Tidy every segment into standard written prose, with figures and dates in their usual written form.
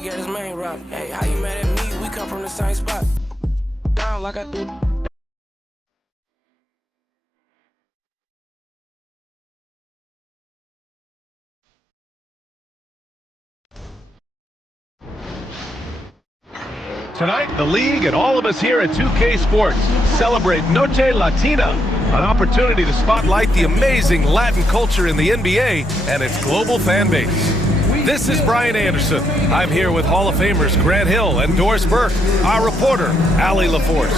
didn't get his main route. Hey, how you mad at me? We come from the same spot. Down like I do. Tonight, the league and all of us here at 2K Sports celebrate Noche Latina, an opportunity to spotlight the amazing Latin culture in the NBA and its global fan base. This is Brian Anderson. I'm here with Hall of Famers Grant Hill and Doris Burke, our reporter, Allie LaForce.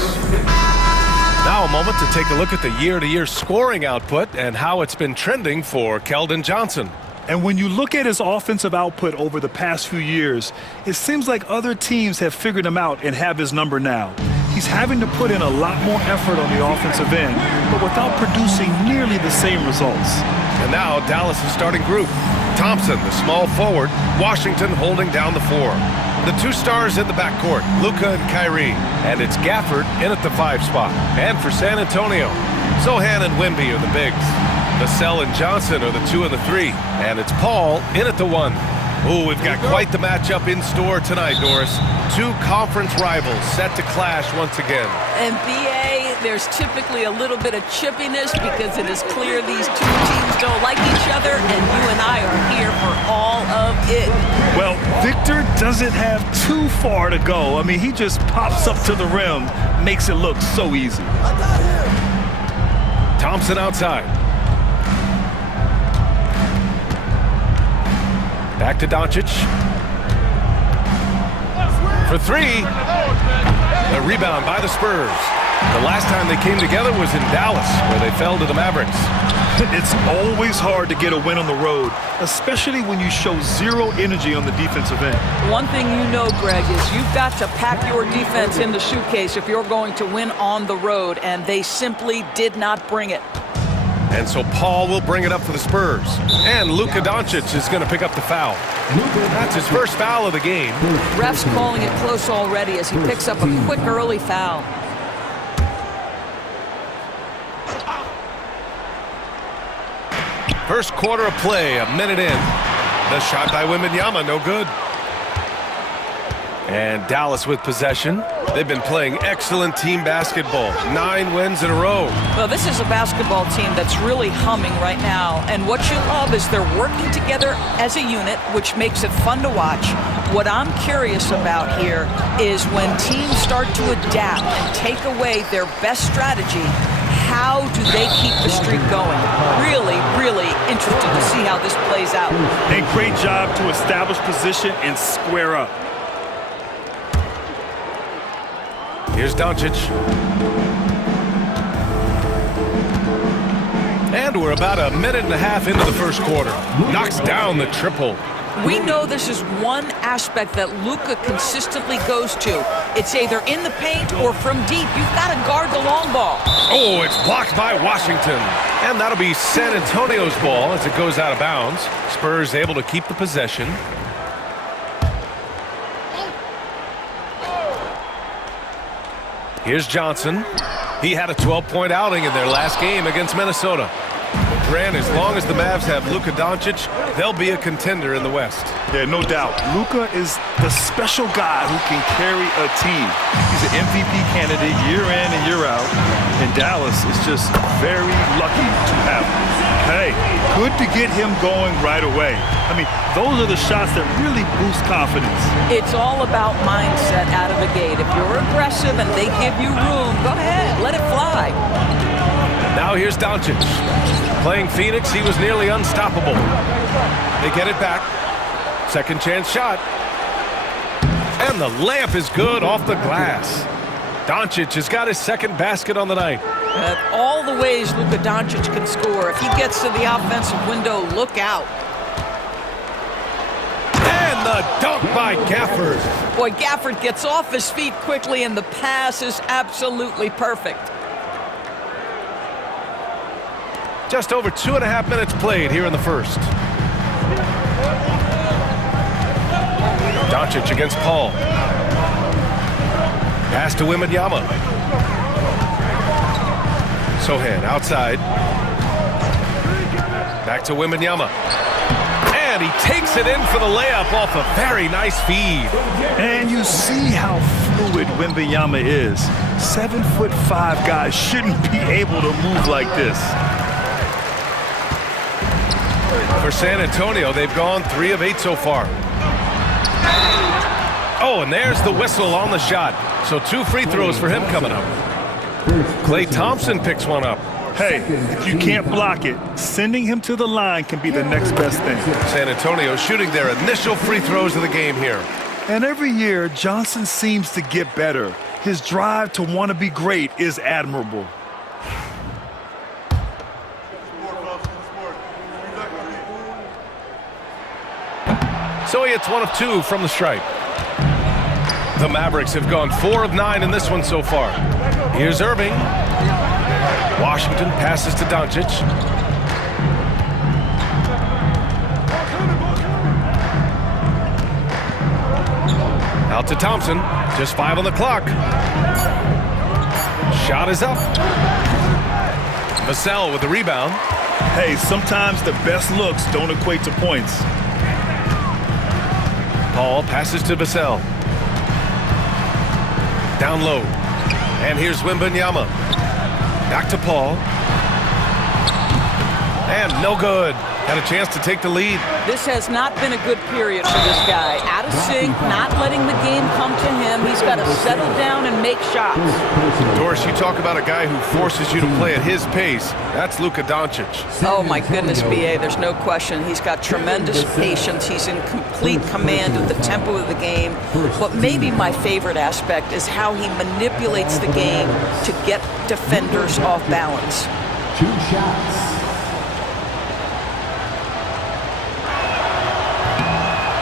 Now a moment to take a look at the year-to-year scoring output and how it's been trending for Keldon Johnson. And when you look at his offensive output over the past few years, it seems like other teams have figured him out and have his number now. He's having to put in a lot more effort on the offensive end, but without producing nearly the same results. And now Dallas' starting group. Thompson, the small forward, Washington holding down the four. The two stars in the backcourt, Luka and Kyrie, and it's Gafford in at the 5 spot. And for San Antonio, Zohan and Wemby are the bigs. Vassell and Johnson are the 2 and the 3, and it's Paul in at the 1. Ooh, we've got quite the matchup in store tonight, Doris. 2 conference rivals set to clash once again. And BA, there's typically a little bit of chippiness because it is clear these two teams don't like each other, and you and I are here for all of it. Well, Victor doesn't have too far to go. I mean, he just pops up to the rim, makes it look so easy. Thompson outside. Back to Doncic. For 3. The rebound by the Spurs. The last time they came together was in Dallas, where they fell to the Mavericks. It's always hard to get a win on the road, especially when you show zero energy on the defensive end. One thing you know, Greg, is you've got to pack your defense in the suitcase if you're going to win on the road, and they simply did not bring it. And so Paul will bring it up for the Spurs. And Luka Doncic is going to pick up the foul. That's his first foul of the game. Ref's calling it close already as he picks up a quick early foul. First quarter of play, a minute in. The shot by Wembanyama, no good. And Dallas with possession. They've been playing excellent team basketball. 9 wins in a row. Well, this is a basketball team that's really humming right now. And what you love is they're working together as a unit, which makes it fun to watch. What I'm curious about here is when teams start to adapt and take away their best strategy, how do they keep the streak going? Really, really interested to see how this plays out. And great job to establish position and square up. Here's Doncic. And we're about a minute and a half into the first quarter. Knocks down the triple. We know this is one aspect that Luka consistently goes to. It's either in the paint or from deep. You've got to guard the long ball. Oh, it's blocked by Washington. And that'll be San Antonio's ball as it goes out of bounds. Spurs able to keep the possession. Here's Johnson. He had a 12-point outing in their last game against Minnesota. Grant, as long as the Mavs have Luka Doncic, they'll be a contender in the West. Yeah, no doubt. Luka is the special guy who can carry a team. He's an MVP candidate year in and year out, and Dallas is just very lucky to have him. Hey, good to get him going right away. I mean, those are the shots that really boost confidence. It's all about mindset out of the gate. If you're aggressive and they give you room, go ahead, let it fly. Now here's Doncic. Playing Phoenix, he was nearly unstoppable. They get it back. Second chance shot. And the layup is good off the glass. Doncic has got his second basket on the night. All the ways Luka Doncic can score. If he gets to the offensive window, look out. And the dunk by Gafford. Boy, Gafford gets off his feet quickly, and the pass is absolutely perfect. Just over 2.5 minutes played here in the first. Doncic against Paul. Pass to Wembanyama. Zohan outside. Back to Wembanyama. And And he takes it in for the layup off a very nice feed. And you see how fluid Wembanyama is. 7'5" guys shouldn't be able to move like this. For San Antonio, they've gone 3 of 8 so far. Oh, and there's the whistle on the shot. So 2 free throws for him coming up. Klay Thompson picks one up. Hey, if you can't block it, sending him to the line can be the next best thing. San Antonio shooting their initial free throws of the game here. And every year, Johnson seems to get better. His drive to want to be great is admirable. So he hits 1 of 2 from the stripe. The Mavericks have gone 4 of 9 in this one so far. Here's Irving. Washington passes to Doncic. Out to Thompson. Just 5 on the clock. Shot is up. Vassell with the rebound. Hey, sometimes the best looks don't equate to points. Paul passes to Vassell. Down low. And here's Wembanyama. Back to Paul. And no good. Had a chance to take the lead. This has not been a good period for this guy. Out of sync, not letting the game come to him. He's got to settle down and make shots. Doris, you talk about a guy who forces you to play at his pace. That's Luka Doncic. Oh, my goodness, B.A., there's no question. He's got tremendous patience. He's in complete command of the tempo of the game. But maybe my favorite aspect is how he manipulates the game to get defenders off balance. 2 shots.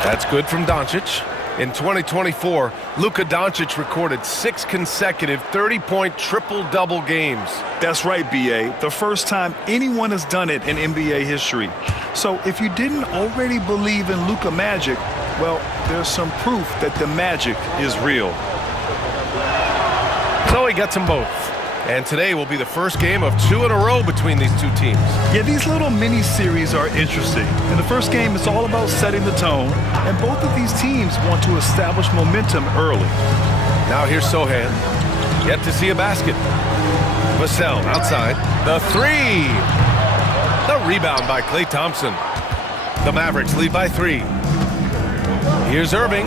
That's good from Doncic. In 2024, Luka Doncic recorded 6 consecutive 30-point triple-double games. That's right, B.A. The first time anyone has done it in NBA history. So if you didn't already believe in Luka magic, well, there's some proof that the magic is real. So he gets them both. And today will be the first game of 2 in a row between these 2 teams. Yeah, these little mini-series are interesting. In the first game, it's all about setting the tone, and both of these teams want to establish momentum early. Now here's Sohan. Yet to see a basket. Vassell outside. The 3. The rebound by Klay Thompson. The Mavericks lead by 3. Here's Irving.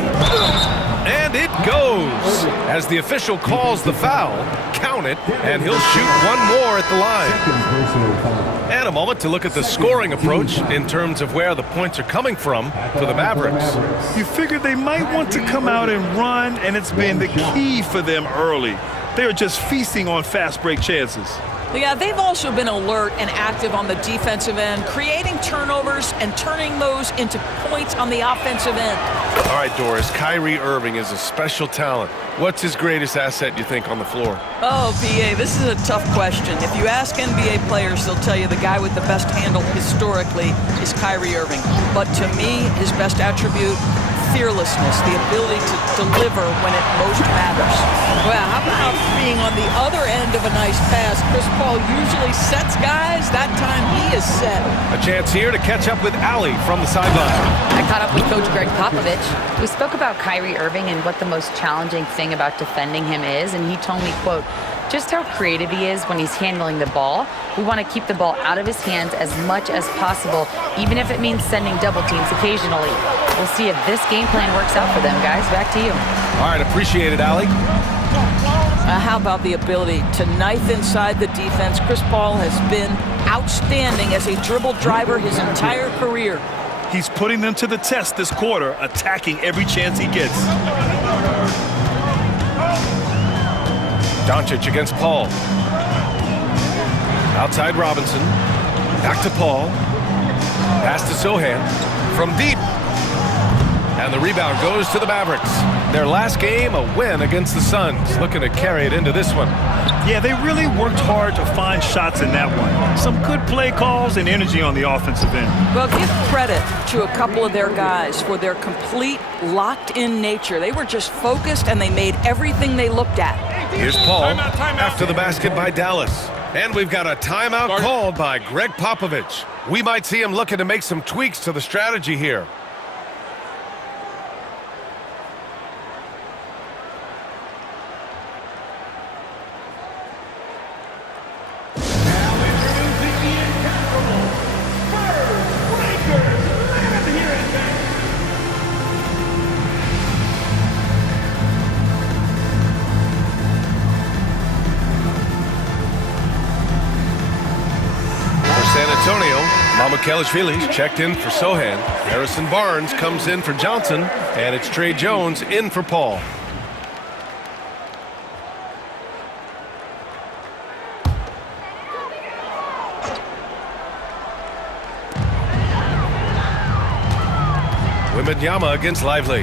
And it goes. As the official calls the foul, count it, and he'll shoot 1 more at the line. And a moment to look at the scoring approach in terms of where the points are coming from for the Mavericks. You figured they might want to come out and run, and it's been the key for them early. They are just feasting on fast break chances. Yeah, they've also been alert and active on the defensive end, creating turnovers and turning those into points on the offensive end. All right, Doris, Kyrie Irving is a special talent. What's his greatest asset, you think, on the floor? Oh, B.A., this is a tough question. If you ask NBA players, they'll tell you the guy with the best handle historically is Kyrie Irving. But to me, his best attribute, fearlessness, the ability to deliver when it most matters. Well, how about being on the other end of a nice pass? Chris Paul usually sets guys. That time he is set. A chance here to catch up with Allie from the sideline. I caught up with Coach Greg Popovich. We spoke about Kyrie Irving and what the most challenging thing about defending him is, and he told me, quote, just how creative he is when he's handling the ball. We want to keep the ball out of his hands as much as possible, even if it means sending double teams occasionally. We'll see if this game plan works out for them, guys. Back to you. All right, appreciate it, Allie. How about the ability to knife inside the defense? Chris Paul has been outstanding as a dribble driver his entire career. He's putting them to the test this quarter, attacking every chance he gets. Doncic against Paul. Outside Robinson. Back to Paul. Pass to Sohan. From deep. And the rebound goes to the Mavericks. Their last game, a win against the Suns. Looking to carry it into this one. Yeah, they really worked hard to find shots in that one. Some good play calls and energy on the offensive end. Well, give credit to a couple of their guys for their complete locked-in nature. They were just focused and they made everything they looked at. Here's Paul after the basket by Dallas. And we've got a timeout called by Greg Popovich. We might see him looking to make some tweaks to the strategy here. Mamukelashvili's checked in for Sohan. Harrison Barnes comes in for Johnson, and it's Trey Jones in for Paul. Wembanyama against Lively.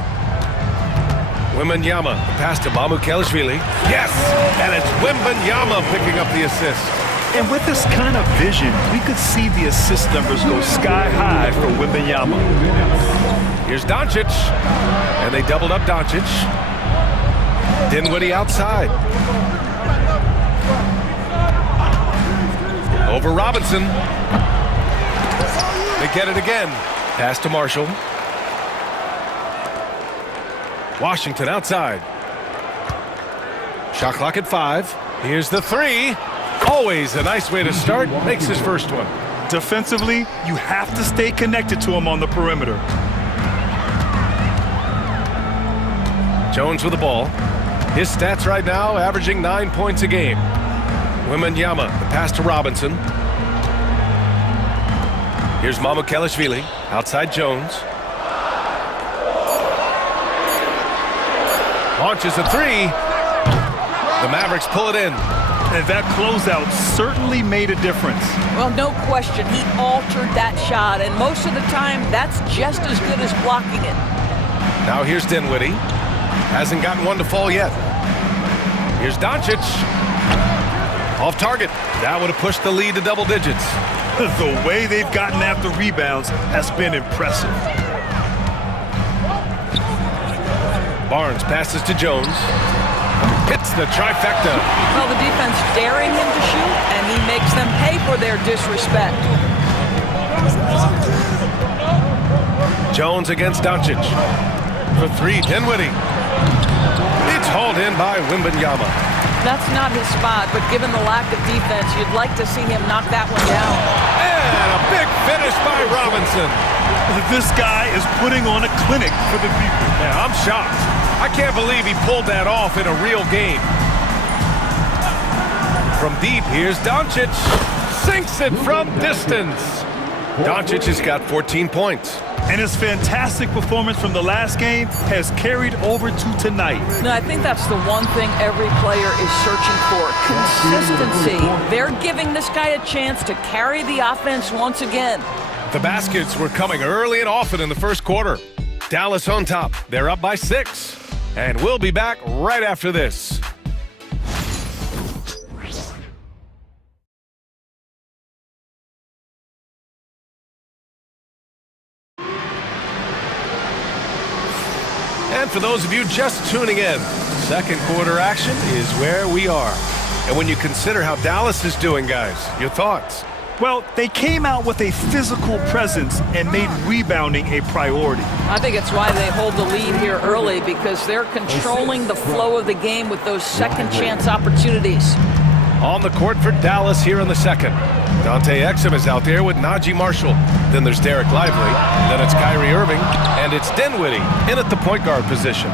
Wembanyama, the pass to Mamukelashvili. Yes! And it's Wembanyama picking up the assist. And with this kind of vision, we could see the assist numbers go sky high for Wembanyama. Here's Doncic, and they doubled up Doncic. Dinwiddie outside. Over Robinson. They get it again. Pass to Marshall. Washington outside. Shot clock at 5. Here's the 3. Always a nice way to start. Makes his first one. Defensively, you have to stay connected to him on the perimeter. Jones with the ball. His stats right now averaging 9 points a game. Wembanyama, the pass to Robinson. Here's Mamukelashvili. Outside Jones. Launches a 3. The Mavericks pull it in. And that closeout certainly made a difference. Well, no question. He altered that shot, and most of the time, that's just as good as blocking it. Now here's Dinwiddie. Hasn't gotten one to fall yet. Here's Doncic. Off target. That would have pushed the lead to double digits. The way they've gotten after rebounds has been impressive. Barnes passes to Jones. Hits the trifecta. Well, the defense daring him to shoot, and he makes them pay for their disrespect. Jones against Doncic. For 3, Dinwiddie. It's hauled in by Wembanyama. That's not his spot, but given the lack of defense, you'd like to see him knock that one down. And a big finish by Robinson. This guy is putting on a clinic for the people. Yeah, I'm shocked. I can't believe he pulled that off in a real game. From deep, here's Doncic. Sinks it from distance. Doncic has got 14 points. And his fantastic performance from the last game has carried over to tonight. No, I think that's the one thing every player is searching for. Consistency. They're giving this guy a chance to carry the offense once again. The baskets were coming early and often in the first quarter. Dallas on top. They're up by 6. And we'll be back right after this. And for those of you just tuning in, second quarter action is where we are. And when you consider how Dallas is doing, guys, your thoughts? Well, they came out with a physical presence and made rebounding a priority. I think it's why they hold the lead here early, because they're controlling the flow of the game with those second chance opportunities. On the court for Dallas here in the second. Dante Exum is out there with Najee Marshall. Then there's Derek Lively. Then it's Kyrie Irving. And it's Dinwiddie in at the point guard position.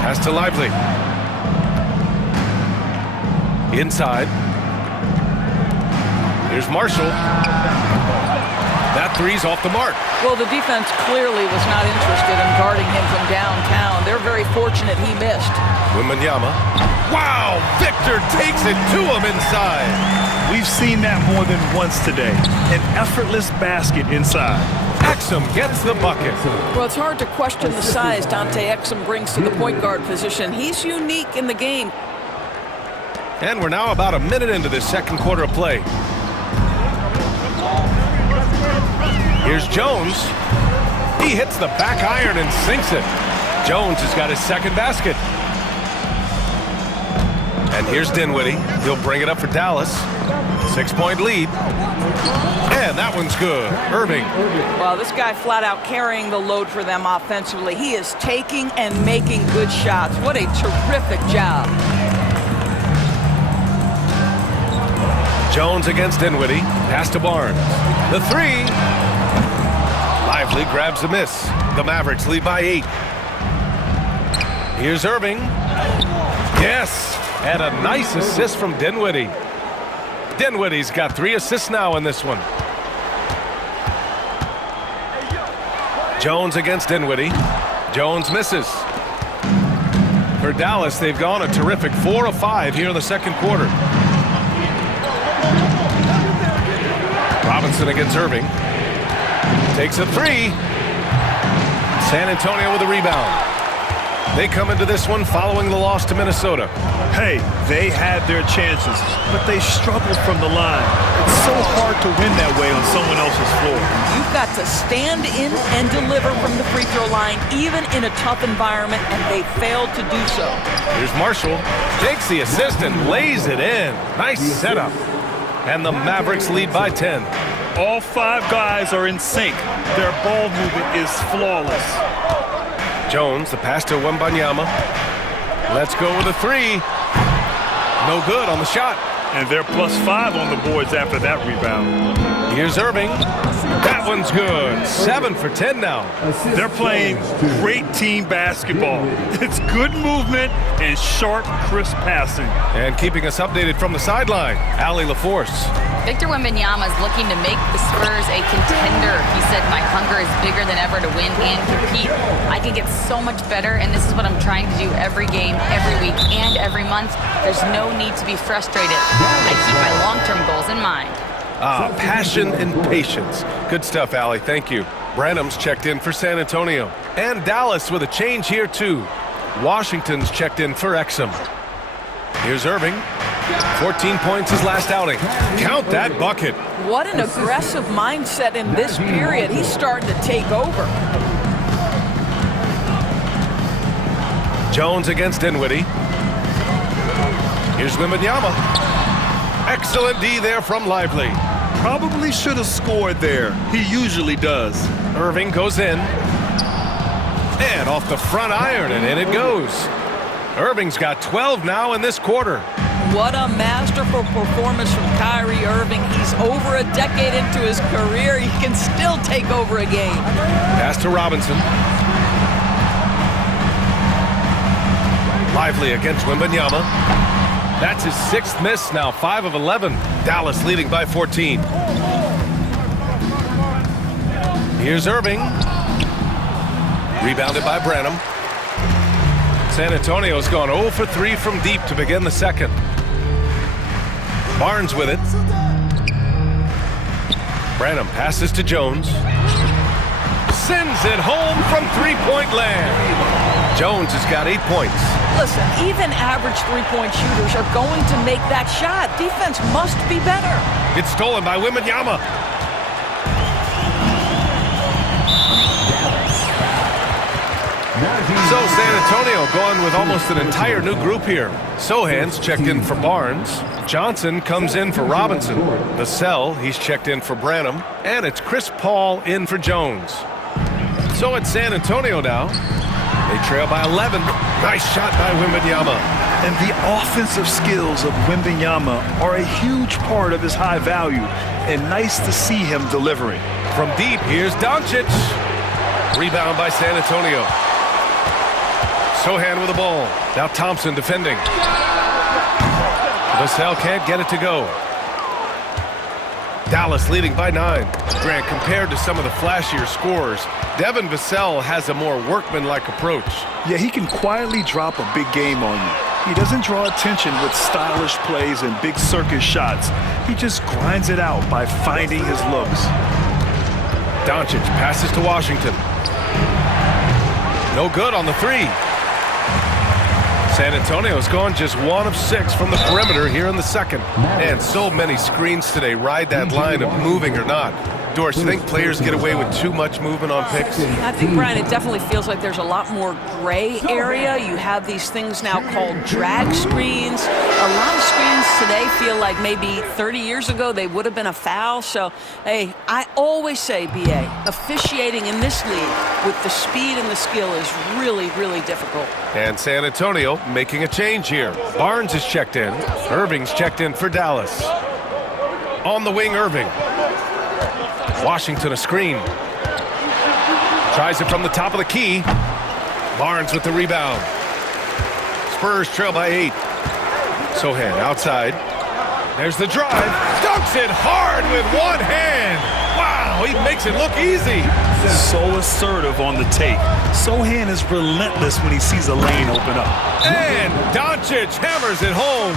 Pass to Lively. Inside. Here's Marshall. That three's off the mark. Well, the defense clearly was not interested in guarding him from downtown. They're very fortunate he missed. Wembanyama. Wow! Victor takes it to him inside. We've seen that more than once today. An effortless basket inside. Exum gets the bucket. Well, it's hard to question the size Dante Exum brings to the point guard position. He's unique in the game. And we're now about a minute into this second quarter of play. Here's Jones. He hits the back iron and sinks it. Jones has got his second basket. And here's Dinwiddie. He'll bring it up for Dallas. 6-point lead. And that one's good. Irving. Well, this guy flat out carrying the load for them offensively. He is taking and making good shots. What a terrific job. Jones against Dinwiddie. Pass to Barnes. The three. Lively grabs the miss. The Mavericks lead by 8. Here's Irving. Yes. And a nice assist from Dinwiddie. Dinwiddie's got 3 assists now in this one. Jones against Dinwiddie. Jones misses. For Dallas, they've gone a terrific 4 of 5 here in the second quarter. Robinson against Irving. Takes a 3. San Antonio with a rebound. They come into this one following the loss to Minnesota. Hey, they had their chances, but they struggled from the line. It's so hard to win that way on someone else's floor. You've got to stand in and deliver from the free throw line, even in a tough environment, and they failed to do so. Here's Marshall. Takes the assist and lays it in. Nice setup. And the Mavericks lead by 10. All 5 guys are in sync. Their ball movement is flawless. Jones, the pass to Wembanyama. Let's go with a 3. No good on the shot. And they're +5 on the boards after that rebound. Here's Irving. That one's good. 7 for 10 now. They're playing great team basketball. It's good movement and sharp, crisp passing. And keeping us updated from the sideline, Allie LaForce. Victor Wembanyama is looking to make the Spurs a contender. He said, "My hunger is bigger than ever to win and compete. I can get so much better, and this is what I'm trying to do every game, every week, and every month. There's no need to be frustrated. I keep my long-term goals in mind." Passion and patience. Good stuff, Allie. Thank you. Branham's checked in for San Antonio. And Dallas with a change here, too. Washington's checked in for Exum. Here's Irving. 14 points his last outing. Count that bucket. What an aggressive mindset in this period. He's starting to take over. Jones against Dinwiddie. Here's Wembanyama. Excellent D there from Lively. Probably should have scored there. He usually does. Irving goes in. And off the front iron, and in it goes. Irving's got 12 now in this quarter. What a masterful performance from Kyrie Irving. He's over a decade into his career. He can still take over a game. Pass to Robinson. Lively against Wembanyama. That's his 6th miss now, 5 of 11. Dallas leading by 14. Here's Irving. Rebounded by Branham. San Antonio's gone 0 for 3 from deep to begin the second. Barnes with it. Branham passes to Jones. Sends it home from three-point land. Jones has got 8 points. Listen, even average three-point shooters are going to make that shot. Defense must be better. It's stolen by Wembanyama. So San Antonio going with almost an entire new group here. Sohan's checked in for Barnes. Johnson comes in for Robinson. Vassell, he's checked in for Branham. And it's Chris Paul in for Jones. So it's San Antonio now. They trail by 11. Nice shot by Wembanyama. And the offensive skills of Wembanyama are a huge part of his high value. And nice to see him delivering. From deep, here's Doncic. Rebound by San Antonio. Sohan with the ball. Now Thompson defending. Vassell can't get it to go. Dallas leading by 9. Grant, compared to some of the flashier scorers, Devin Vassell has a more workmanlike approach. Yeah, he can quietly drop a big game on you. He doesn't draw attention with stylish plays and big circus shots. He just grinds it out by finding his looks. Doncic passes to Washington. No good on the 3. San Antonio's gone just 1 of 6 from the perimeter here in the second. And so many screens today ride that line of moving or not. Doris, you think players get away with too much movement on picks? I think, Brian, it definitely feels like there's a lot more gray area. You have these things now called drag screens. A lot of screens today feel like maybe 30 years ago they would have been a foul. So, hey, I always say, BA, officiating in this league with the speed and the skill is really, really difficult. And San Antonio making a change here. Barnes is checked in. Irving's checked in for Dallas. On the wing, Irving. Washington a screen. Tries it from the top of the key. Barnes with the rebound. Spurs trail by 8. Sohan outside. There's the drive. Dunks it hard with one hand. Wow, he makes it look easy. So assertive on the take. Sohan is relentless when he sees a lane open up. And Doncic hammers it home.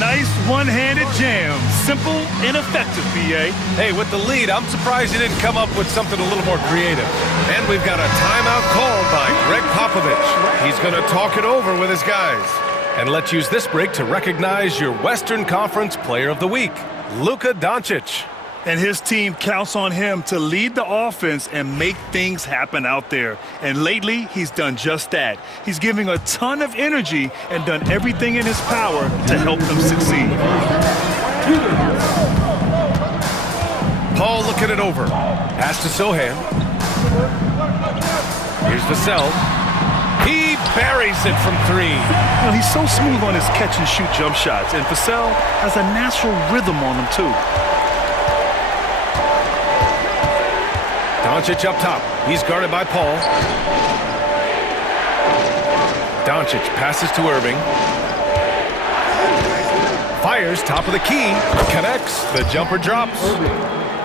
Nice one-handed jam. Simple and effective, BA. Hey, with the lead, I'm surprised he didn't come up with something a little more creative. And we've got a timeout called by Greg Popovich. He's going to talk it over with his guys. And let's use this break to recognize your Western Conference Player of the Week, Luka Doncic. And his team counts on him to lead the offense and make things happen out there. And lately, he's done just that. He's giving a ton of energy and done everything in his power to help them succeed. Paul looking it over. Pass to Sohan. Here's Vassell. He buries it from 3. You know, he's so smooth on his catch-and-shoot jump shots, and Vassell has a natural rhythm on him, too. Doncic up top. He's guarded by Paul. Doncic passes to Irving. Fires top of the key. Connects. The jumper drops.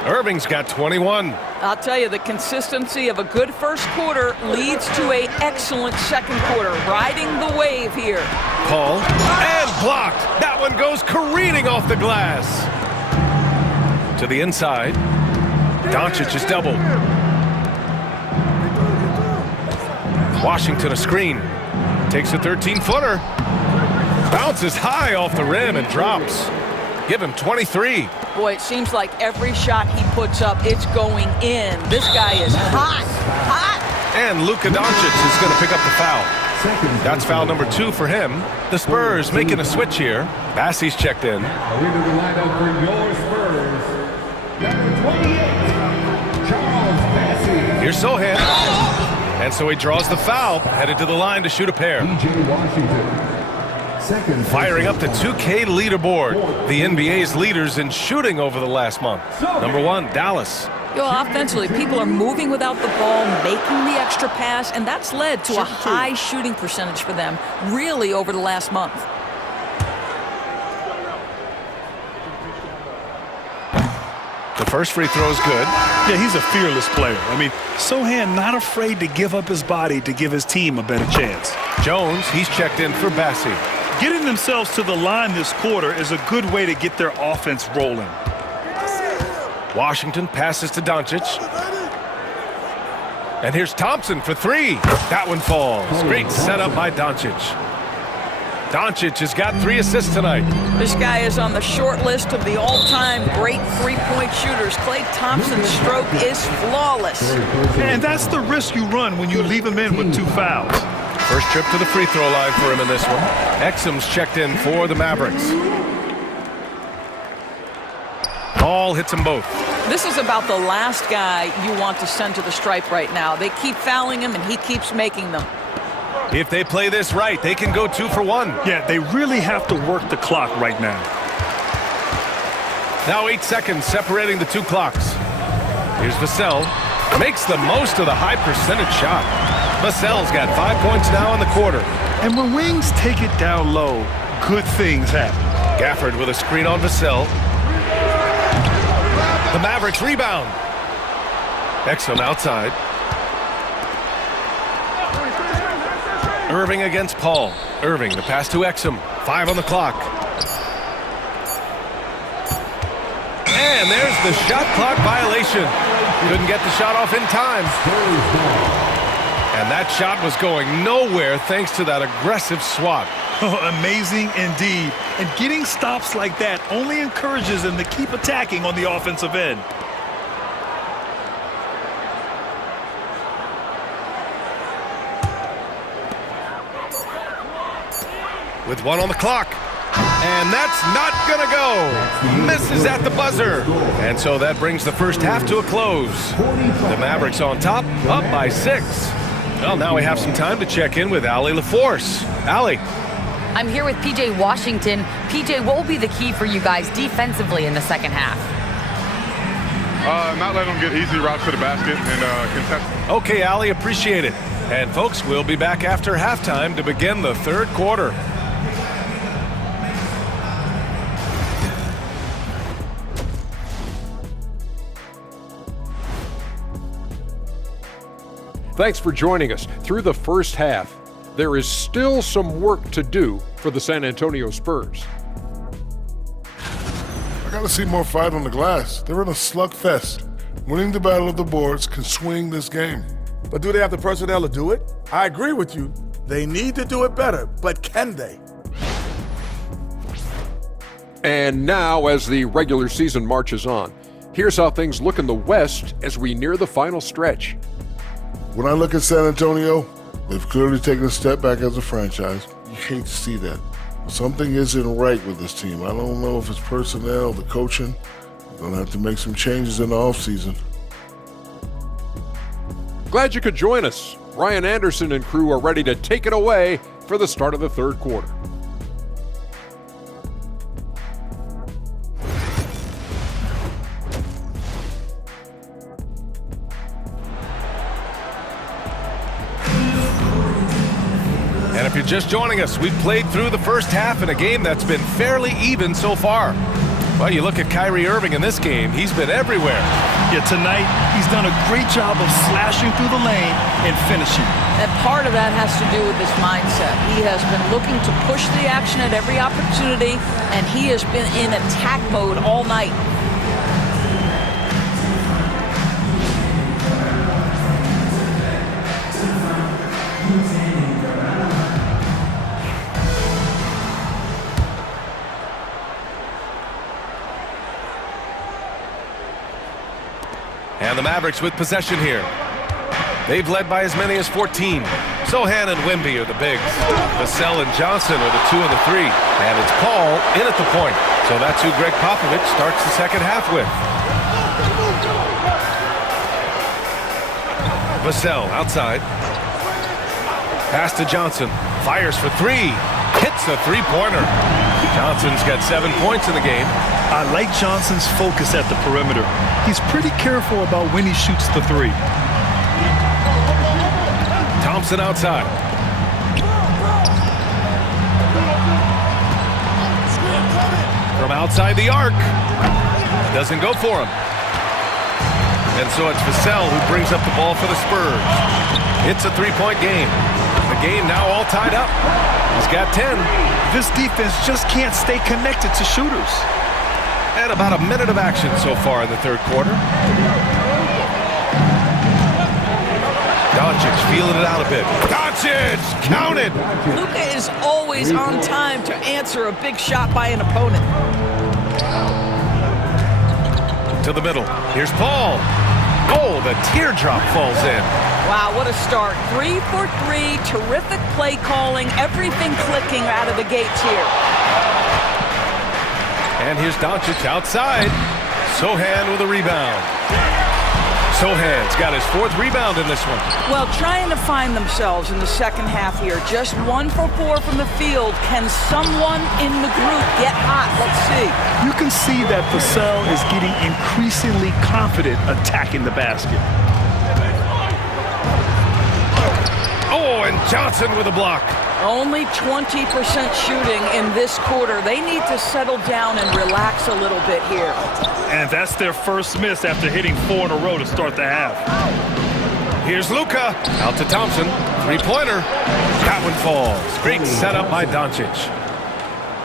Irving's got 21. I'll tell you, the consistency of a good first quarter leads to an excellent second quarter. Riding the wave here. Paul. And blocked. That one goes careening off the glass. To the inside. Doncic is doubled. Washington a screen. Takes a 13-footer. Bounces high off the rim and drops. Give him 23. Boy, it seems like every shot he puts up, it's going in. This guy is hot, hot. And Luka Doncic is going to pick up the foul. That's foul number 2 for him. The Spurs making a switch here. Bassey's checked in. Into the lineup for your Spurs. Number 28, Charles Bassey. Here's Sohan. And so he draws the foul, headed to the line to shoot a pair. DJ Washington. Second. Firing up the 2K leaderboard. The NBA's leaders in shooting over the last month. Number 1, Dallas. Offensively, people are moving without the ball, making the extra pass, and that's led to a high shooting percentage for them, really, over the last month. The first free throw is good. Yeah, he's a fearless player. I mean, Sohan not afraid to give up his body to give his team a better chance. Jones, he's checked in for Bassey. Getting themselves to the line this quarter is a good way to get their offense rolling. Washington passes to Doncic. And here's Thompson for 3. That one falls. Great setup by Doncic. Doncic has got 3 assists tonight. This guy is on the short list of the all-time great three-point shooters. Klay Thompson's stroke is flawless. And that's the risk you run when you leave him in with 2 fouls. First trip to the free throw line for him in this one. Exum's checked in for the Mavericks. Ball hits them both. This is about the last guy you want to send to the stripe right now. They keep fouling him, and he keeps making them. If they play this right, they can go 2 for 1. Yeah, they really have to work the clock right now. Now 8 seconds separating the 2 clocks. Here's Vassell. Makes the most of the high percentage shot. Vassell's got 5 points now in the quarter. And when wings take it down low, good things happen. Gafford with a screen on Vassell. The Mavericks rebound. Exum outside. Irving against Paul. Irving, the pass to Exum. 5 on the clock. And there's the shot clock violation. Couldn't get the shot off in time. And that shot was going nowhere thanks to that aggressive swat. Oh, amazing indeed. And getting stops like that only encourages them to keep attacking on the offensive end. with 1 on the clock. And that's not going to go. Misses at the buzzer. And so that brings the first half to a close. The Mavericks on top, up by 6. Well, now we have some time to check in with Allie LaForce. Allie. I'm here with PJ Washington. PJ, what will be the key for you guys defensively in the second half? Not let them get easy routes to the basket and contest. Okay, Allie, appreciate it. And folks, we'll be back after halftime to begin the third quarter. Thanks for joining us. Through the first half, there is still some work to do for the San Antonio Spurs. I gotta see more fight on the glass. They're in a slugfest. Winning the battle of the boards can swing this game. But do they have the personnel to do it? I agree with you. They need to do it better, but can they? And now, as the regular season marches on, here's how things look in the West as we near the final stretch. When I look at San Antonio, they've clearly taken a step back as a franchise. You hate to see that. Something isn't right with this team. I don't know if it's personnel, the coaching. They're going to have to make some changes in the offseason. Glad you could join us. Ryan Anderson and crew are ready to take it away for the start of the third quarter. And if you're just joining us, we've played through the first half in a game that's been fairly even so far. Well, you look at Kyrie Irving in this game, he's been everywhere. Yeah, tonight he's done a great job of slashing through the lane and finishing. And part of that has to do with his mindset. He has been looking to push the action at every opportunity, and he has been in attack mode all night. And the Mavericks with possession here. They've led by as many as 14. Sohan and Wemby are the bigs. Vassell and Johnson are the 2 and the 3. And it's Paul in at the point. So that's who Greg Popovich starts the second half with. Vassell outside. Pass to Johnson. Fires for 3. Hits a three-pointer. Johnson's got 7 points in the game. I like Johnson's focus at the perimeter. He's pretty careful about when he shoots the 3. Thompson outside. From outside the arc. Doesn't go for him. And so it's Vassell who brings up the ball for the Spurs. It's a three-point game. The game now all tied up. He's got 10. This defense just can't stay connected to shooters. And about a minute of action so far in the third quarter. Doncic feeling it out a bit. Doncic, counted. Luka is always on time to answer a big shot by an opponent. To the middle. Here's Paul. Oh, the teardrop falls in. Wow, what a start. 3 for 3, terrific play calling, everything clicking out of the gates here. And here's Doncic outside. Sohan with a rebound. Sohan's got his 4th rebound in this one. Well, trying to find themselves in the second half here. Just 1 for 4 from the field. Can someone in the group get hot? Let's see. You can see that Vassell is getting increasingly confident attacking the basket. Oh, and Johnson with a block. Only 20% shooting in this quarter. They need to settle down and relax a little bit here. And that's their first miss after hitting 4 in a row to start the half. Here's Luka. Out to Thompson. Three-pointer. That one falls. Great setup by Doncic.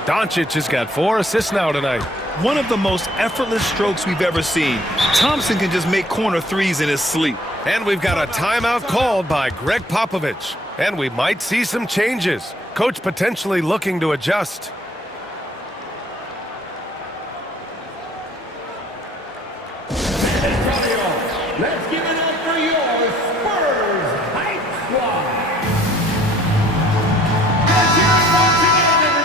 Doncic has got 4 assists now tonight. One of the most effortless strokes we've ever seen. Thompson can just make corner threes in his sleep. And we've got a timeout called by Greg Popovich. And we might see some changes. Coach potentially looking to adjust. Let's give it up for your Spurs Hype Squad. Let's hear it once again,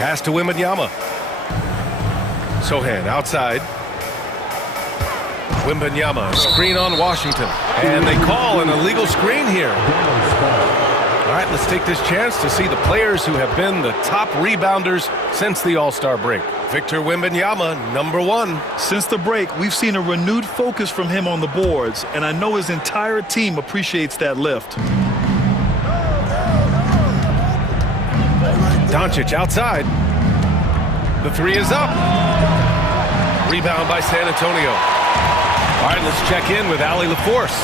Pass to Wembanyama. Sohan outside. Wembanyama, screen on Washington. And they call an illegal screen here. All right, let's take this chance to see the players who have been the top rebounders since the All-Star break. Victor Wembanyama, number 1. Since the break, we've seen a renewed focus from him on the boards, and I know his entire team appreciates that lift. Doncic outside. The 3 is up. Rebound by San Antonio. All right, let's check in with Allie LaForce.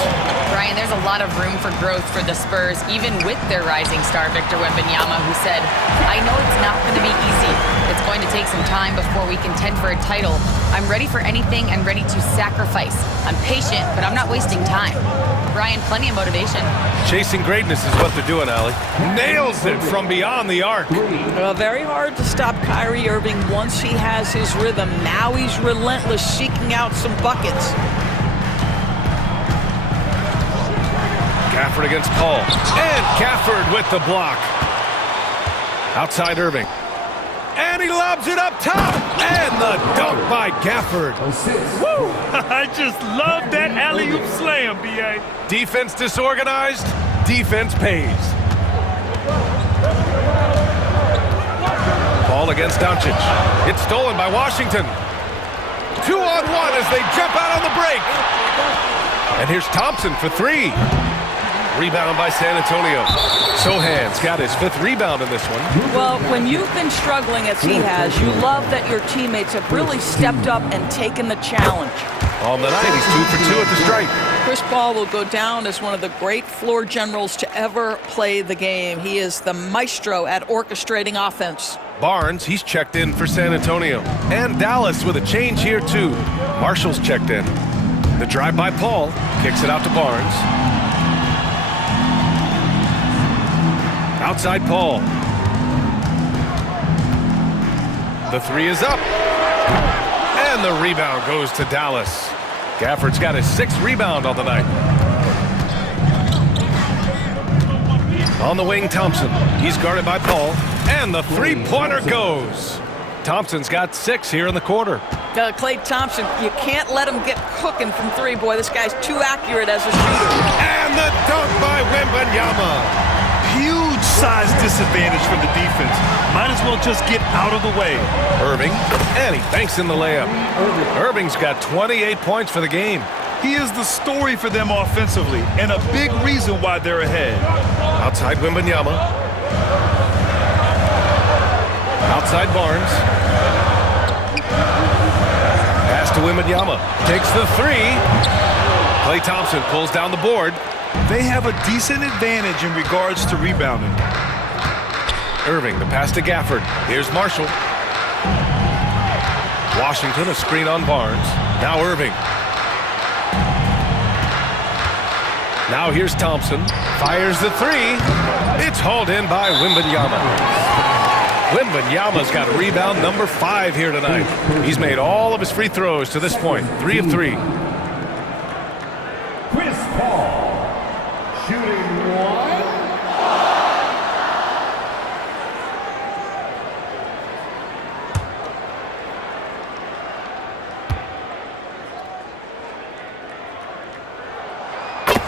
Brian, there's a lot of room for growth for the Spurs, even with their rising star, Victor Wembanyama, who said, I know it's not going to be easy. It's going to take some time before we contend for a title. I'm ready for anything and ready to sacrifice. I'm patient, but I'm not wasting time. Brian, plenty of motivation. Chasing greatness is what they're doing, Allie. Nails it from beyond the arc. Well, very hard to stop Kyrie Irving once he has his rhythm. Now he's relentless, seeking out some buckets. Gafford against Paul. And Gafford with the block. Outside Irving. And he lobs it up top. And the dunk by Gafford. Woo! I just love that alley-oop slam, B.A. Defense disorganized. Defense pays. Ball against Doncic. It's stolen by Washington. 2-on-1 as they jump out on the break. And here's Thompson for 3. Rebound by San Antonio. Sohan's got his 5th rebound in this one. Well, when you've been struggling as he has, you love that your teammates have really stepped up and taken the challenge. On the night, he's 2 for 2 at the stripe. Chris Paul will go down as one of the great floor generals to ever play the game. He is the maestro at orchestrating offense. Barnes, he's checked in for San Antonio. And Dallas with a change here, too. Marshall's checked in. The drive by Paul. Kicks it out to Barnes. Outside Paul. The 3 is up. And the rebound goes to Dallas. Gafford's got his 6th rebound on the night. On the wing, Thompson. He's guarded by Paul. And the 3-pointer goes. Thompson's got 6 here in the quarter. Klay Thompson, you can't let him get cooking from 3. Boy, this guy's too accurate as a shooter. And the dunk by Wembanyama. Huge size disadvantage for the defense. Might as well just get out of the way. Irving, and he banks in the layup. Irving's got 28 points for the game. He is the story for them offensively, and a big reason why they're ahead. Outside Wembanyama. Outside Barnes. Pass to Wembanyama. Takes the 3. Klay Thompson pulls down the board. They have a decent advantage in regards to rebounding. Irving, the pass to Gafford. Here's Marshall. Washington, a screen on Barnes. Now Irving. Now here's Thompson. Fires the 3. It's hauled in by Wembanyama. Wembanyama's got rebound number 5 here tonight. He's made all of his free throws to this point. 3 of 3. Chris Paul. Shooting 1.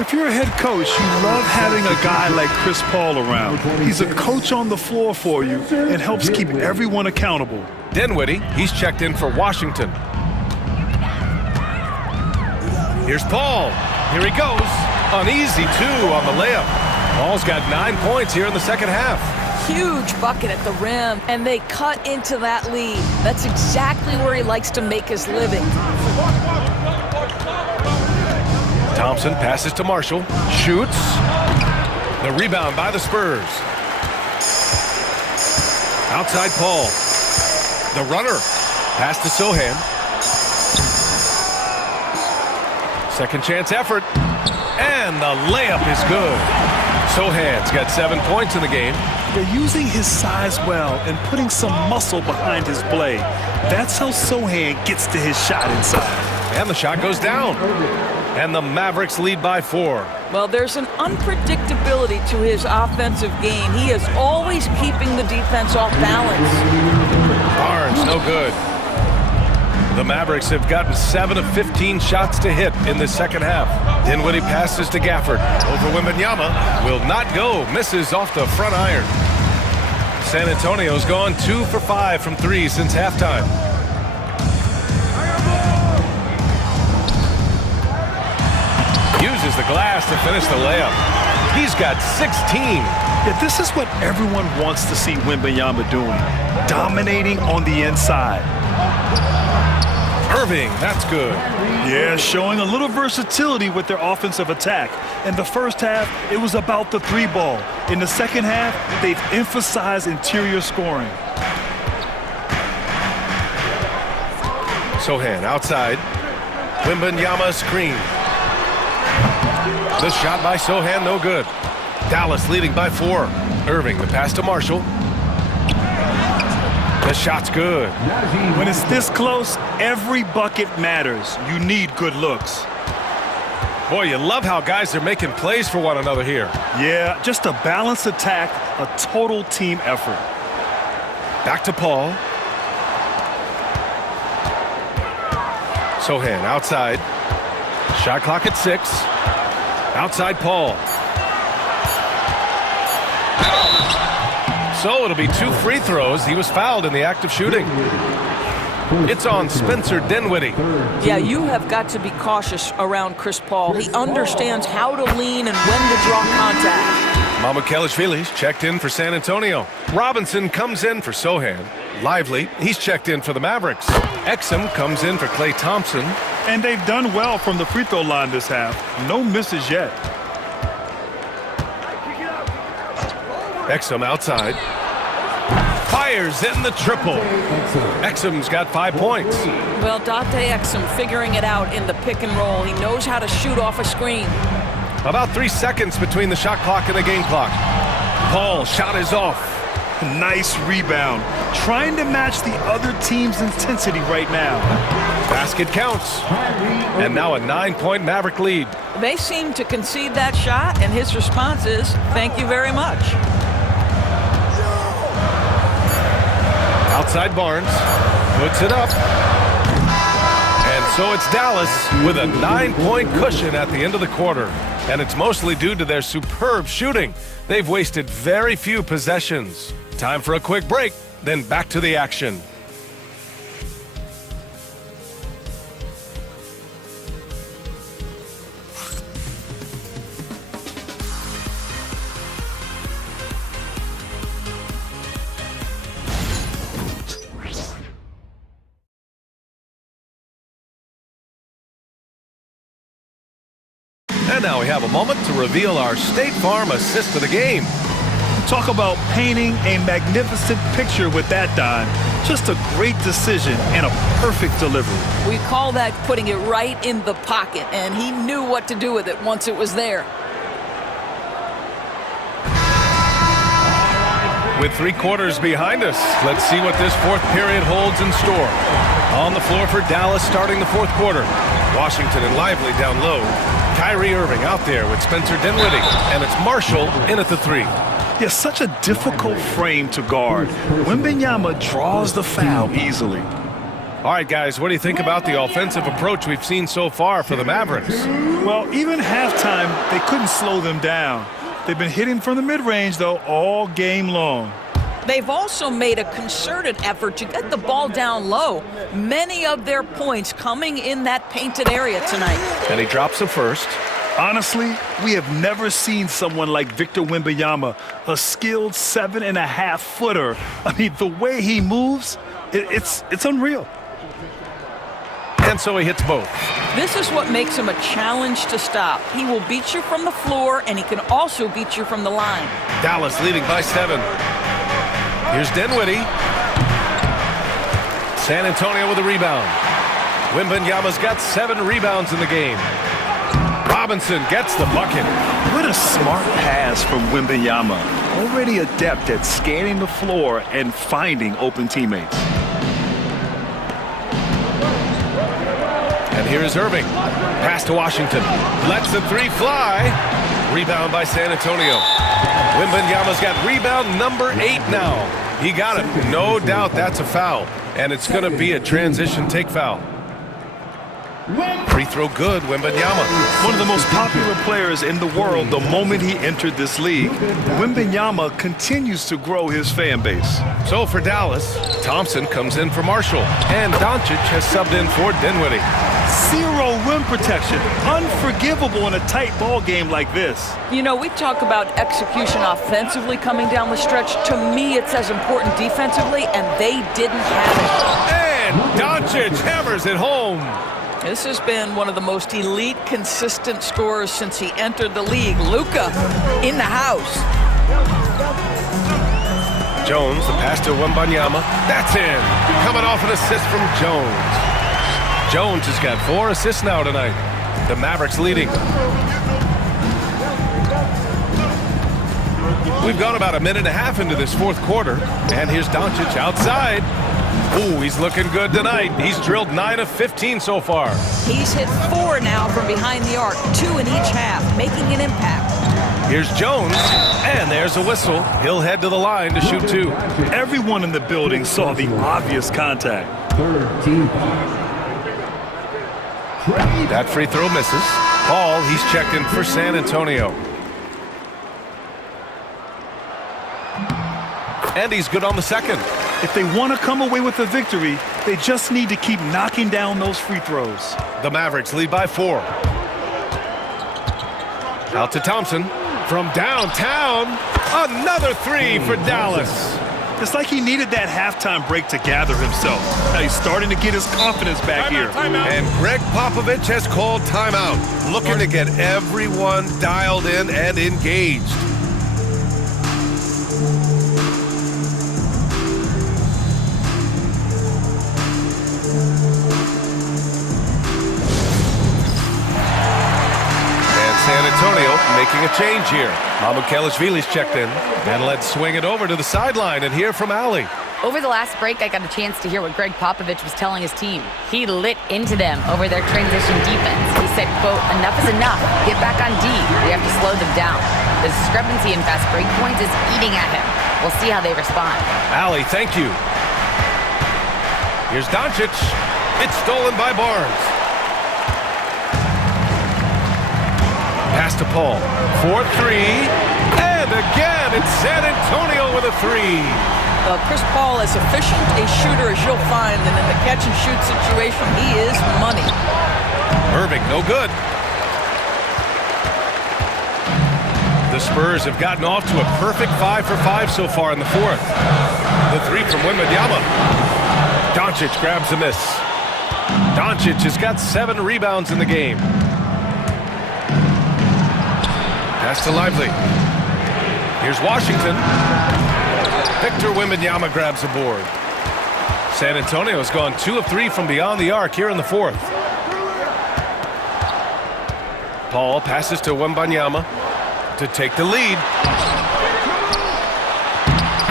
If you're a head coach, you love having a guy like Chris Paul around. He's a coach on the floor for you and helps keep everyone accountable. Dinwiddie, he's checked in for Washington. Here's Paul. Here he goes. An easy 2 on the layup. Paul's got 9 points here in the second half. Huge bucket at the rim, and they cut into that lead. That's exactly where he likes to make his living. Thompson passes to Marshall. Shoots. The rebound by the Spurs. Outside Paul. The runner. Pass to Sohan. Second chance effort. And the layup is good. Sohan's got 7 points in the game. They're using his size well and putting some muscle behind his play. That's how Sohan gets to his shot inside. And the shot goes down. And the Mavericks lead by 4. Well, there's an unpredictability to his offensive game. He is always keeping the defense off balance. Barnes, no good. The Mavericks have gotten 7 of 15 shots to hit in the second half. Dinwiddie passes to Gafford. Over Wembanyama. Will not go. Misses off the front iron. San Antonio's gone 2 for 5 from 3 since halftime. Uses the glass to finish the layup. He's got 16. Yeah, this is what everyone wants to see Wembanyama doing. Dominating on the inside. Irving, that's good. Yeah, showing a little versatility with their offensive attack. In the first half, it was about the 3-ball. In the second half, they've emphasized interior scoring. Sohan outside. Wembanyama screen. The shot by Sohan, no good. Dallas leading by 4. Irving, the pass to Marshall. The shot's good. When it's this close, every bucket matters. You need good looks. Boy, you love how guys are making plays for one another here. Yeah, just a balanced attack, a total team effort. Back to Paul. Sohan outside. Shot clock at 6. Outside Paul. So it'll be 2 free throws. He was fouled in the act of shooting. It's on Spencer Dinwiddie. Yeah, you have got to be cautious around Chris Paul. He understands how to lean and when to draw contact. Mamukelashvili's checked in for San Antonio. Robinson comes in for Sohan. Lively, he's checked in for the Mavericks. Exum comes in for Klay Thompson. And they've done well from the free throw line this half. No misses yet. Exum outside. Fires in the triple. Exum's got 5 points. Well, Dante Exum figuring it out in the pick and roll. He knows how to shoot off a screen. About 3 seconds between the shot clock and the game clock. Paul shot is off. Nice rebound. Trying to match the other team's intensity right now. Basket counts. And now a 9-point Maverick lead. They seem to concede that shot, and his response is, thank you very much. Outside Barnes. Puts it up. And so it's Dallas with a 9-point cushion at the end of the quarter. And it's mostly due to their superb shooting. They've wasted very few possessions. Time for a quick break, then back to the action. And now we have a moment to reveal our State Farm assist of the game. Talk about painting a magnificent picture with that dime. Just a great decision and a perfect delivery. We call that putting it right in the pocket, and he knew what to do with it once it was there. With 3 quarters behind us, let's see what this 4th period holds in store. On the floor for Dallas starting the 4th quarter. Washington and Lively down low. Kyrie Irving out there with Spencer Dinwiddie. And it's Marshall in at the 3. Yeah, such a difficult frame to guard. Wembanyama draws the foul easily. All right, guys, what do you think about the offensive approach we've seen so far for the Mavericks? Well, even halftime, they couldn't slow them down. They've been hitting from the mid-range, though, all game long. They've also made a concerted effort to get the ball down low. Many of their points coming in that painted area tonight. And he drops the first. Honestly, we have never seen someone like Victor Wembanyama, a skilled 7.5-footer. I mean, the way he moves, it's unreal. And so he hits both. This is what makes him a challenge to stop. He will beat you from the floor, and he can also beat you from the line. Dallas leading by 7. Here's Dinwiddie. San Antonio with a rebound. Wembanyama's got 7 rebounds in the game. Robinson gets the bucket. What a smart pass from Wembanyama. Already adept at scanning the floor and finding open teammates. And here is Irving. Pass to Washington. Lets the three fly. Rebound by San Antonio. Wembanyama's got rebound number 8 now. He got it. No doubt that's a foul. And it's going to be a transition take foul. Free throw good, Wembanyama. One of the most popular players in the world the moment he entered this league. Wembanyama continues to grow his fan base. So for Dallas, Thompson comes in for Marshall. And Doncic has subbed in for Dinwiddie. 0 rim protection. Unforgivable in a tight ball game like this. You know, we talk about execution offensively coming down the stretch. To me, it's as important defensively, and they didn't have it. And Doncic hammers it home. This has been one of the most elite, consistent scorers since he entered the league. Luka in the house. Jones, the pass to Wembanyama. That's in. Coming off an assist from Jones. Jones has got 4 assists now tonight. The Mavericks leading. We've gone about a minute and a half into this fourth quarter. And here's Doncic outside. Ooh, he's looking good tonight. He's drilled 9 of 15 so far. He's hit 4 now from behind the arc, 2 in each half, making an impact. Here's Jones, and there's a whistle. He'll head to the line to shoot 2. Everyone in the building saw the obvious contact. That free throw misses. Paul, he's checked in for San Antonio. And he's good on the second. If they want to come away with a victory, they just need to keep knocking down those free throws. The Mavericks lead by 4. Out to Thompson. From downtown, another 3 for Dallas. It's like he needed that halftime break to gather himself. Now he's starting to get his confidence back here. And Greg Popovich has called timeout, looking to get everyone dialed in and engaged. San Antonio making a change here. Mamukelashvili's checked in. And let's swing it over to the sideline and hear from Allie. Over the last break, I got a chance to hear what Greg Popovich was telling his team. He lit into them over their transition defense. He said, quote, "Enough is enough. Get back on D. We have to slow them down. The discrepancy in fast break points is eating at him. We'll see how they respond." Allie, thank you. Here's Doncic. It's stolen by Barnes. Pass to Paul. 4-3. And again, it's San Antonio with a 3. Chris Paul, as efficient a shooter as you'll find, and in the catch-and-shoot situation, he is money. Irving, no good. The Spurs have gotten off to a perfect 5 for 5 so far in the fourth. The 3 from Wembanyama. Doncic grabs a miss. Doncic has got 7 rebounds in the game. Pass to Lively. Here's Washington. Victor Wembanyama grabs the board. San Antonio's gone 2 of 3 from beyond the arc here in the fourth. Paul passes to Wembanyama to take the lead.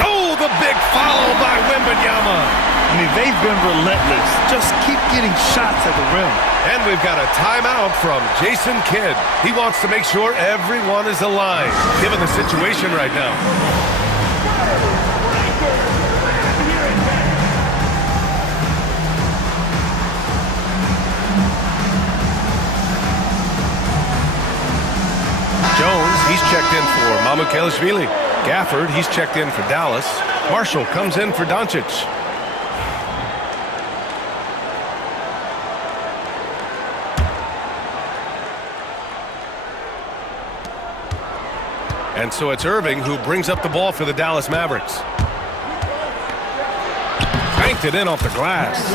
Oh, the big foul by Wembanyama. I mean, they've been relentless. Just keep getting shots at the rim. And we've got a timeout from Jason Kidd. He wants to make sure everyone is aligned, given the situation right now. Jones, he's checked in for Mamukelashvili. Gafford, he's checked in for Dallas. Marshall comes in for Doncic. And so it's Irving who brings up the ball for the Dallas Mavericks. Banked it in off the glass.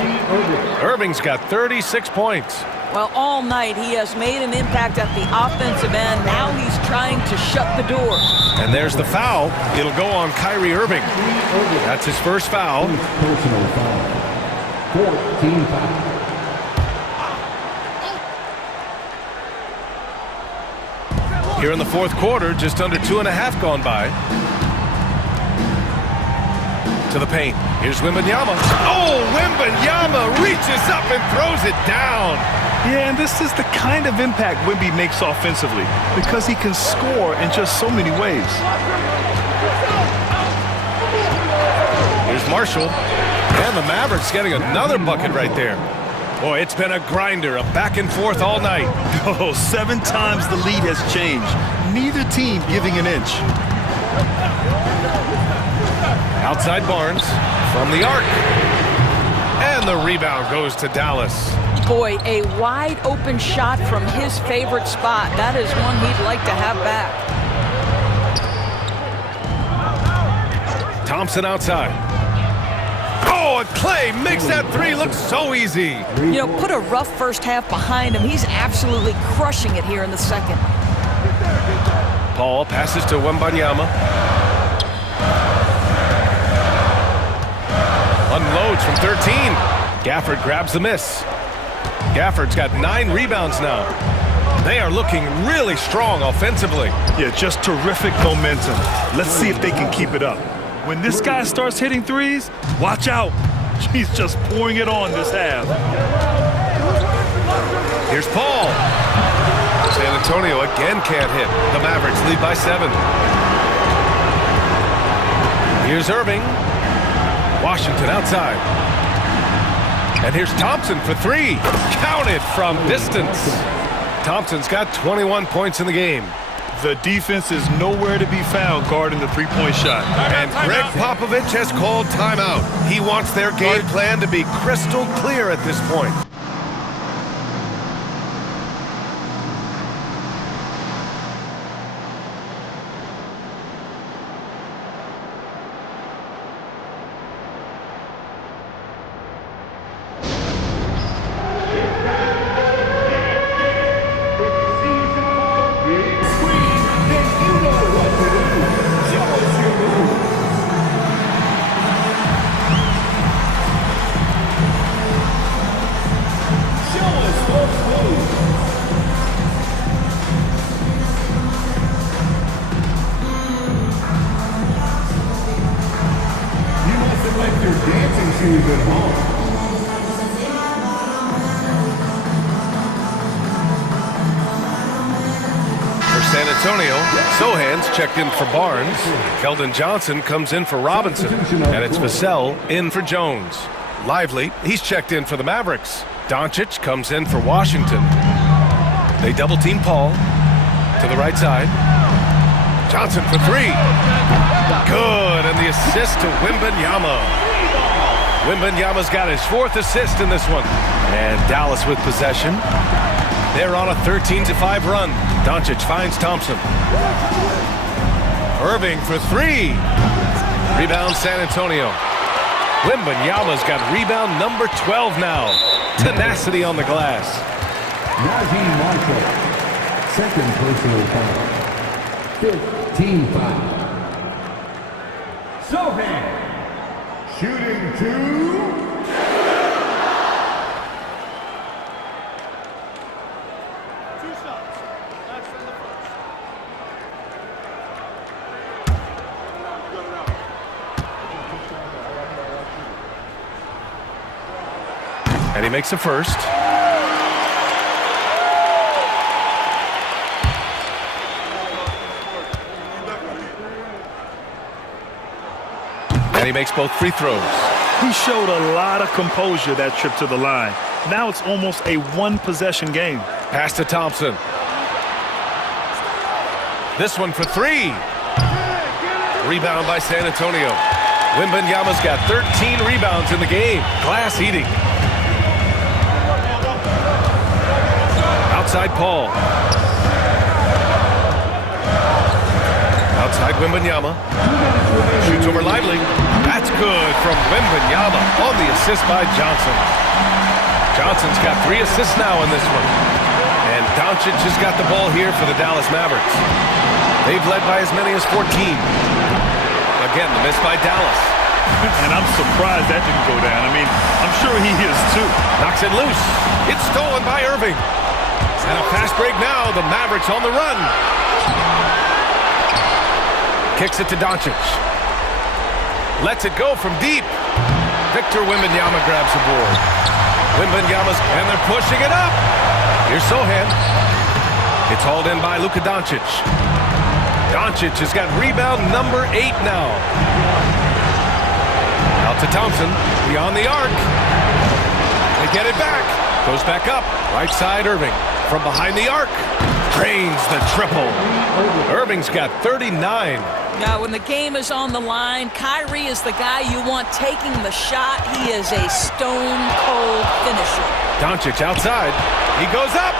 Irving's got 36 points. Well, all night he has made an impact at the offensive end. Now he's trying to shut the door. And there's the foul. It'll go on Kyrie Irving. That's his first foul. Personal foul. 14 foul. Here in the fourth quarter, just under 2.5 gone by. To the paint. Here's Wembanyama. Oh, Wembanyama reaches up and throws it down. Yeah, and this is the kind of impact Wemby makes offensively because he can score in just so many ways. Here's Marshall. And the Mavericks getting another bucket right there. Boy, it's been a grinder, a back and forth all night. Oh, 7 times the lead has changed. Neither team giving an inch. Outside Barnes from the arc. And the rebound goes to Dallas. Boy, a wide open shot from his favorite spot. That is one he'd like to have back. Thompson outside. Oh, and Clay makes that three look so easy. You know, put a rough first half behind him. He's absolutely crushing it here in the second. Paul passes to Wembanyama. Unloads from 13. Gafford grabs the miss. Gafford's got 9 rebounds now. They are looking really strong offensively. Yeah, just terrific momentum. Let's see if they can keep it up. When this guy starts hitting threes, watch out. He's just pouring it on this half. Here's Paul. San Antonio again can't hit. The Mavericks lead by 7. Here's Irving. Washington outside. And here's Thompson for 3. Counted from distance. Thompson's got 21 points in the game. The defense is nowhere to be found guarding the three-point shot. And Greg Popovich has called timeout. He wants their game plan to be crystal clear at this point. San Antonio, Sohan's checked in for Barnes. Keldon Johnson comes in for Robinson. And it's Vassell in for Jones. Lively, he's checked in for the Mavericks. Doncic comes in for Washington. They double-team Paul to the right side. Johnson for 3. Good, and the assist to Wembanyama. Wembanyama's got his 4th assist in this one. And Dallas with possession. They're on a 13-5 run. Doncic finds Thompson. Irving for 3. Rebound San Antonio. Wembanyama's got rebound number 12 now. Tenacity on the glass. Najee Marshall, second personal foul. 15-5. Sohan, shooting 2. And he makes a first. And he makes both free throws. He showed a lot of composure that trip to the line. Now it's almost a one-possession game. Pass to Thompson. This one for 3. Rebound by San Antonio. Wembanyama's got 13 rebounds in the game. Glass eating. Outside Paul. Outside Wembanyama. Shoots over Lively. That's good from Wembanyama on the assist by Johnson. Johnson's got 3 assists now in this one. And Doncic has got the ball here for the Dallas Mavericks. They've led by as many as 14. Again, the miss by Dallas. And I'm surprised that didn't go down. I mean, I'm sure he is too. Knocks it loose. It's stolen by Irving. And a fast break now. The Mavericks on the run. Kicks it to Doncic. Lets it go from deep. Victor Wembanyama grabs the board. Wembanyama's, and they're pushing it up. Here's Sohan. It's hauled in by Luka Doncic. Doncic has got rebound number 8 now. Out to Thompson, beyond the arc. They get it back. Goes back up. Right side, Irving. From behind the arc. Drains the triple. Irving's got 39. Now, when the game is on the line, Kyrie is the guy you want taking the shot. He is a stone-cold finisher. Doncic outside. He goes up.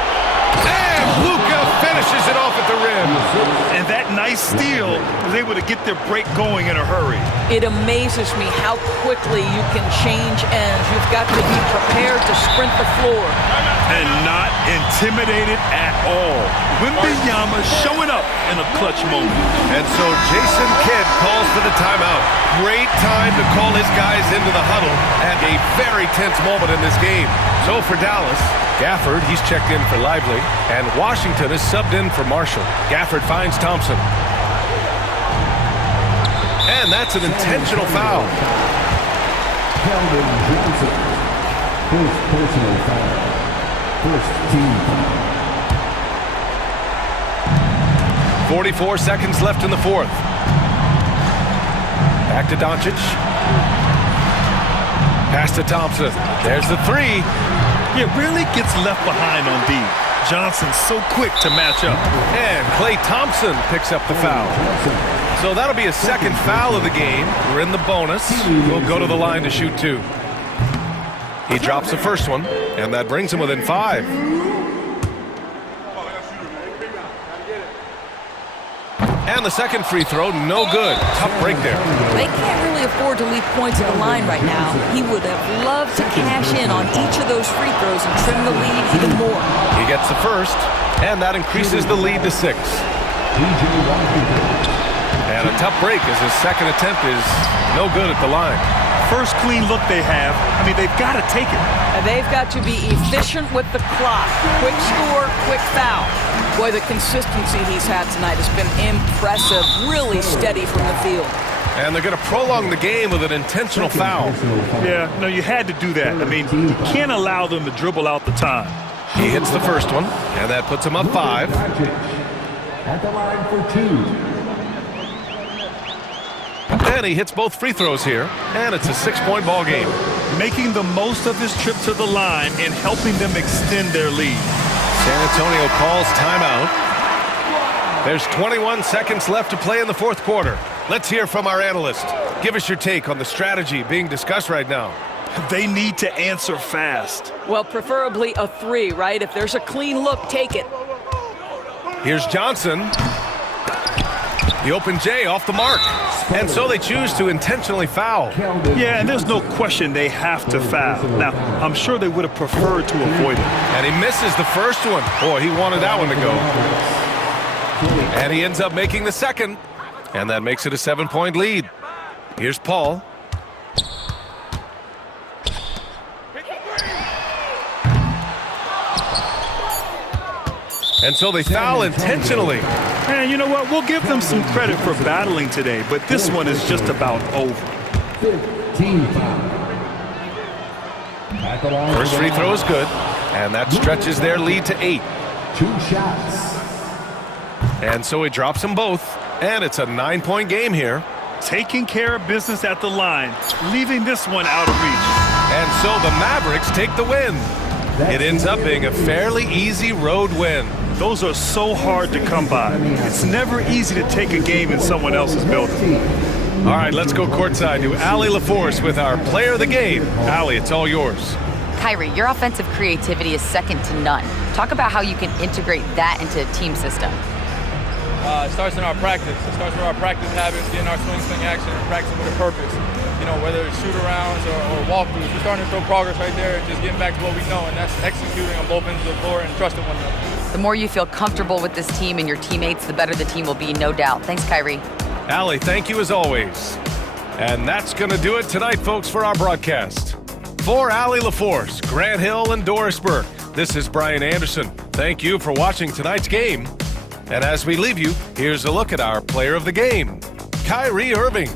And Luka finishes it off at the rim. And that nice steal was able to get their break going in a hurry. It amazes me how quickly you can change ends. You've got to be prepared to sprint the floor. And not intimidated at all. Wembanyama showing up in a clutch moment. And so Jason Kidd calls for the timeout. Great time to call his guys into the huddle at a very tense moment in this game. So for Dallas, Gafford, he's checked in for Lively, and Washington is subbed in for Marshall. Gafford finds Thompson. And that's an intentional foul. Keldon Johnson. First personal foul. First team foul. 44 seconds left in the fourth. Back to Doncic. Pass to Thompson. There's the three. He really gets left behind on D. Johnson's so quick to match up. And Klay Thompson picks up the foul. So that'll be a second foul of the game. We're in the bonus. We'll go to the line to shoot 2. He drops the first one, and that brings him within 5. And the second free throw, no good. Tough break there. They can't really afford to leave points at the line right now. He would have loved to cash in on each of those free throws and trim the lead even more. He gets the first, and that increases the lead to 6. And a tough break as his second attempt is no good at the line. First clean look they have. I mean, they've got to take it. And they've got to be efficient with the clock. Quick score, quick foul. Boy, the consistency he's had tonight has been impressive. Really steady from the field. And they're going to prolong the game with an intentional foul. Yeah, no, you had to do that. I mean, you can't allow them to dribble out the time. He hits the first one, and that puts him up 5. At the line for 2. And he hits both free throws here, and it's a 6-point ball game. Making the most of his trip to the line and helping them extend their lead. San Antonio calls timeout. There's 21 seconds left to play in the fourth quarter. Let's hear from our analyst. Give us your take on the strategy being discussed right now. They need to answer fast. Well, preferably a 3, right? If there's a clean look, take it. Here's Johnson. The open J off the mark. And so they choose to intentionally foul. Yeah, and there's no question they have to foul. Now, I'm sure they would have preferred to avoid it. And he misses the first one. Boy, he wanted that one to go. And he ends up making the second. And that makes it a 7-point lead. Here's Paul. And so they foul intentionally. And you know what? We'll give them some credit for battling today, but this one is just about over. 15 foul. First free throw is good, and that stretches their lead to 8. 2 shots. And so he drops them both, and it's a 9-point game here. Taking care of business at the line, leaving this one out of reach. And so the Mavericks take the win. It ends up being a fairly easy road win. Those are so hard to come by. It's never easy to take a game in someone else's building. All right, let's go courtside to Allie LaForce with our player of the game. Allie, it's all yours. Kyrie, your offensive creativity is second to none. Talk about how you can integrate that into a team system. It starts in our practice. It starts with our practice habits, getting our swing action, and practicing with a purpose. You know, whether it's shoot-arounds or walkthroughs, we're starting to show progress right there and just getting back to what we know, and that's executing on both ends of the floor and trusting one another. The more you feel comfortable with this team and your teammates, the better the team will be, no doubt. Thanks, Kyrie. Allie, thank you as always. And that's going to do it tonight, folks, for our broadcast. For Allie LaForce, Grant Hill, and Doris Burke, this is Brian Anderson. Thank you for watching tonight's game. And as we leave you, here's a look at our player of the game, Kyrie Irving.